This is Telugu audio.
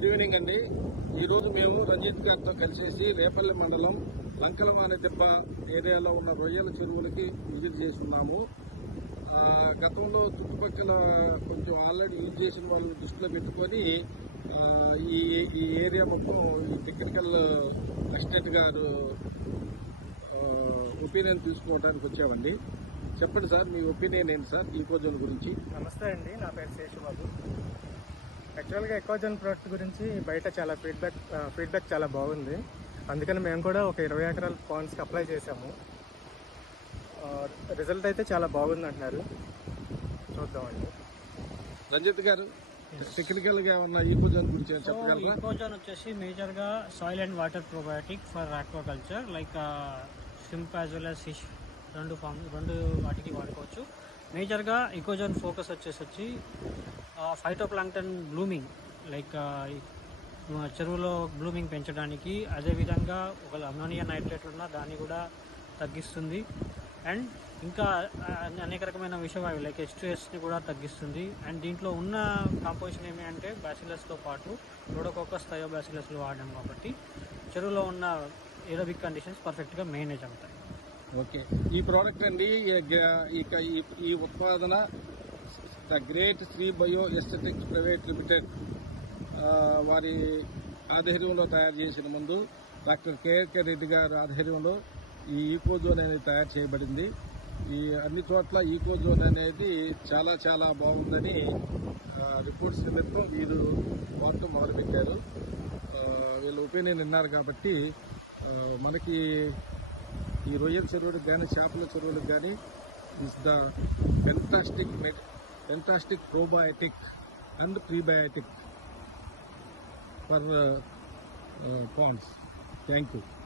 గుడ్ ఈవినింగ్ అండి. ఈరోజు మేము రంజిత్ గారితో కలిసేసి రేపల్లి మండలం లంకలవాణి దెబ్బ ఏరియాలో ఉన్న రొయ్యల చెరువులకి విజిట్ చేస్తున్నాము. గతంలో చుట్టుపక్కల కొంచెం ఆల్రెడీ యూజ్ చేసిన వాళ్ళు దృష్టిలో పెట్టుకొని ఈ ఈ ఏరియా మొత్తం ఈ టెక్నికల్ అసిస్టెంట్ గారు ఒపీనియన్ తీసుకోవడానికి వచ్చామండి. చెప్పండి సార్ మీ ఒపీనియన్ ఏంటి సార్ ఈ గురించి? నమస్తే అండి నా పేరు శేషబాబు. యాక్చువల్గా ఎకోజన్ ప్రోడక్ట్ గురించి బయట చాలా ఫీడ్బ్యాక్ ఫీడ్బ్యాక్ చాలా బాగుంది. అందుకని మేము కూడా ఒక ఇరవై ఎకరాల పాండ్స్కి అప్లై చేసాము రిజల్ట్ అయితే చాలా బాగుంది అంటున్నారు. చూద్దామండి రంజిత్ గారు టెక్నికల్గా ఉన్న ఈ జోన్ గురించి చెప్పగలరా? ఈకోజోన్ వచ్చేసి మేజర్గా soil and water probiotic for aquaculture like shrimp as well as fish రెండు ఫామ్ రెండు వాటికి వాడుకోవచ్చు. మేజర్గా ఈకోజోన్ ఫోకస్ వచ్చేసి వచ్చి ఫైటో ప్లాంక్టన్ బ్లూమింగ్ లైక్ చెరువులో బ్లూమింగ్ పెంచడానికి అదేవిధంగా ఒక అమోనియా నైట్రేట్ ఉన్న దాన్ని కూడా తగ్గిస్తుంది. అండ్ ఇంకా అనేక రకమైన విషవాయువు లైక్ని కూడా తగ్గిస్తుంది. అండ్ దీంట్లో ఉన్న కాంపోజిషన్ ఏమి అంటే బ్యాసిలస్తో పాటు రోడోకోకస్ థయో బ్యాసిలస్లు వాడడం కాబట్టి చెరువులో ఉన్న ఏరోబిక్ కండిషన్స్ పర్ఫెక్ట్గా మేనేజ్ అవుతాయి. ఓకే ఈ ప్రోడక్ట్ అండి ఈ ఇక ఈ ఉత్పాదన the great Shri bio aesthetics private limited వారి ఆధ్వర్యంలో తయారు చేసిన ముందు డాక్టర్ కేఆర్కే రెడ్డి గారి ఆధ్వర్యంలో ఈ ఈకో జోన్ అనేది తయారు చేయబడింది. ఈ అన్ని చోట్ల ఈకో జోన్ అనేది చాలా చాలా బాగుందని రిపోర్ట్స్ నిమిత్తం వీరు వాడటం మొదలుపెట్టారు. వీళ్ళు వీళ్ళ ఒపీనియన్ విన్నారు కాబట్టి మనకి ఈ రొయ్యల చెరువులకు కానీ చేపల చెరువులకు కానీ is the fantastic fantastic probiotic and prebiotic for uh, uh, ponds. Thank you.